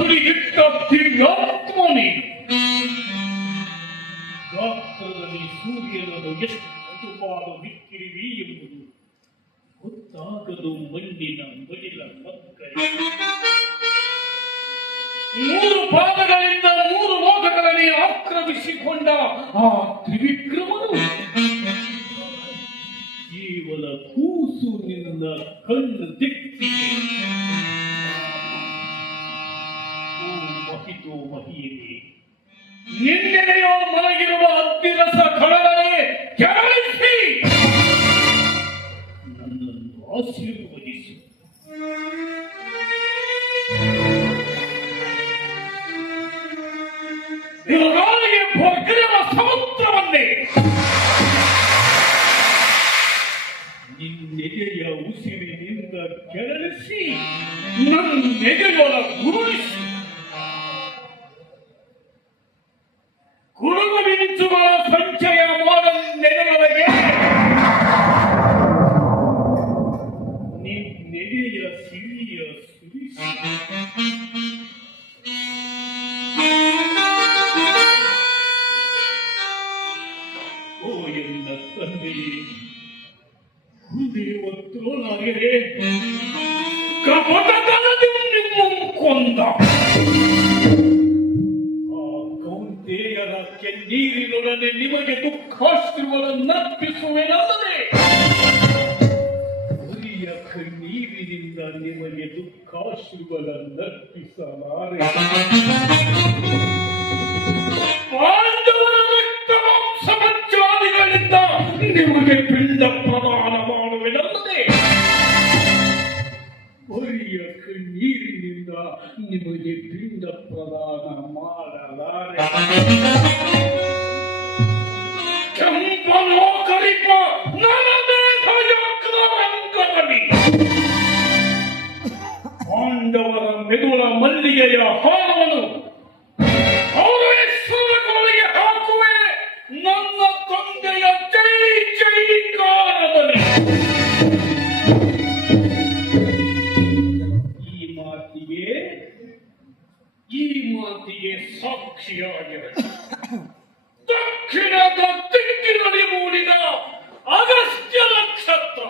ಸುಳಿಗಿಟ್ಟ ದಿವ್ಯಾತ್ಮನೇ, ಗಾತ್ರದಲ್ಲಿ ಸೂರ್ಯನನ್ನು ಎಷ್ಟು ಅದುಪಾದು ಬಿಕ್ಕಿರಿವಿ ಎಂಬುದು ಗೊತ್ತಾಗದು ಮಣ್ಣಿನ ಬಗಿಲ ಮಕ್ಕಳಿಗೆ. ಮೂರು ಪಾದಗಳಿಂದ ಮೂರು ಲೋಕಗಳಲ್ಲಿ ಆಕ್ರಮಿಸಿಕೊಂಡ ಆ ತ್ರಿವಿಕ್ರಮನು ಕೇವಲ ಕೂಸು ನಿನ್ನ ಕಣ್ಣು ದಿಕ್ಕಿಗೆ. ಮಹಿತೋ ಮಹಿಯೇ, ನಿನ್ನೆನೆಯೋ ಮಲಗಿರುವ ಅಗ್ನಿರಸ ಕಣಗಳೇ ಕೆರಳಿಸಿ ನನ್ನನ್ನು ಆಶೀರ್ವದಿಸು. ಇವರಿಗೆ ಭೋಗಿರುವ ಸಮುದ್ರವನ್ನೇ ನಿನ್ನೆದೆಯ ಉಸಿರಿನಿಂದ ಕೆರಳಿಸಿ ನನ್ನೆದೆಯೊಳ ಗುರುಳಿಸಿ ಗುರುಗು ಮಿಂಚುವ ಸಂಚಯ ನೆನೆಯವರೆಗೆ ನಿನ್ನೆದೆಯ ಸಿರಿಯ ಸುರಿಸಿ ಓ ಎನ್ನ ತಂದೆಯೇ, ಹುದೇವ ದ್ರೋಣಾರ್ಯರೇ, ಕಪಟತನದಿ ನಿಮ್ಮನ್ನು ಕೊಂದ ಕೌಂತೆಯರ ಕೆನ್ನೀರಿನೊಡನೆ ನಿಮಗೆ ದುಃಖಾಶ್ರುಗಳನ್ನರ್ಪಿಸುವೆನಲ್ಲದೆ ಬರಿಯ ಕಣ್ಣೀರಿನಿಂದ ನಿಮಗೆ ದುಃಖಾಶ್ರುಗಳನ್ನರ್ಪಿಸಲಾರೆ. ಪಾಂಡವರ ರಕ್ತಮಾಂಸಮಜ್ಜಾದಿಗಳಿಂದ ನಿಮಗೆ ಪಿಂಡ ಪ್ರದಾನ ಮಾಡುವೆನಲ್ಲದೆ ಬರಿಯ ಕಣ್ಣೀರಿನಿಂದ ನಿಮಗೆ ಪಿಂಡ ಪ್ರದಾನ ಮಾಡಲಾರೆ. ಕೆಂಪಲೋಕರಿಪ ನರದೇಹಯಾಕ್ರರಂಗದಲ್ಲಿ ಪಾಂಡವರ ಮೆದುಳ ಮಲ್ಲಿಗೆಯ ಹಾರವನ್ನು ಕೌರವೇಶ್ವರಗಳಿಗೆ ಹಾಕುವೆ ನನ್ನ ತಂದೆಯ ಜೈ ಜೈಕಾರದಲ್ಲಿ. ಈ ಮಾತಿಗೆ ಸಾಕ್ಷಿಯಾಗಿದೆ ದಕ್ಷಿಣದ ದಿಕ್ಕಿನಲ್ಲಿ ಮೂಡಿದ ಅಗಸ್ತ್ಯ ನಕ್ಷತ್ರ.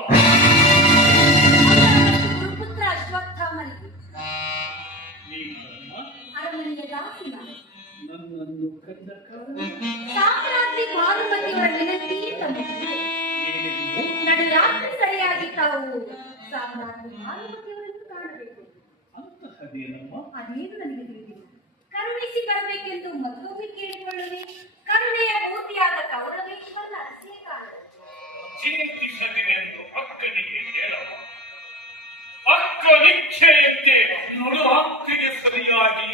ಪುತ್ರ ಅಶ್ವತ್ಥಾಮನಿಗೆ ನನ್ನನ್ನು ಕಂಡ ಸಾಮ್ರಾಜ್ಞಿ ಭಾನುಮತಿಯವರ ವಿನಂತಿಯಿಂದ ನಡುರಾತ್ರಿ ಸರಿಯಾಗಿ ತಾವು ಸಾಮ್ರಾಜ್ಞಿ ಭಾನುಮತಿಯವರನ್ನು ಕಾಣಬೇಕು. ಅಂತಹದೇನಮ್ಮ? ಅದೇನು ನನಗೆ ತಿಳಿದಿಲ್ಲ. ಕರುಣಿಸಿ ಬರಬೇಕೆಂದು ಮತ್ತೊಮ್ಮೆ ಕೇಳಿಕೊಳ್ಳುವೆ. ಕರುಣೆಯ ಮೂರ್ತಿಯಾದ ಕೌರವೇಶ್ವರನ ಅರಸೇ ಕಾಣಲು ಚಿಂತಿಸದಿರೆಂದು ಅಕ್ಕನಿಗೆ ಹೇಳವ. ಅಕ್ಕ ನಿಶ್ಚಯಂತೆ ನಡುರಾತ್ರಿಗೆ ಸರಿಯಾಗಿ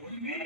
ಬರುವೆ.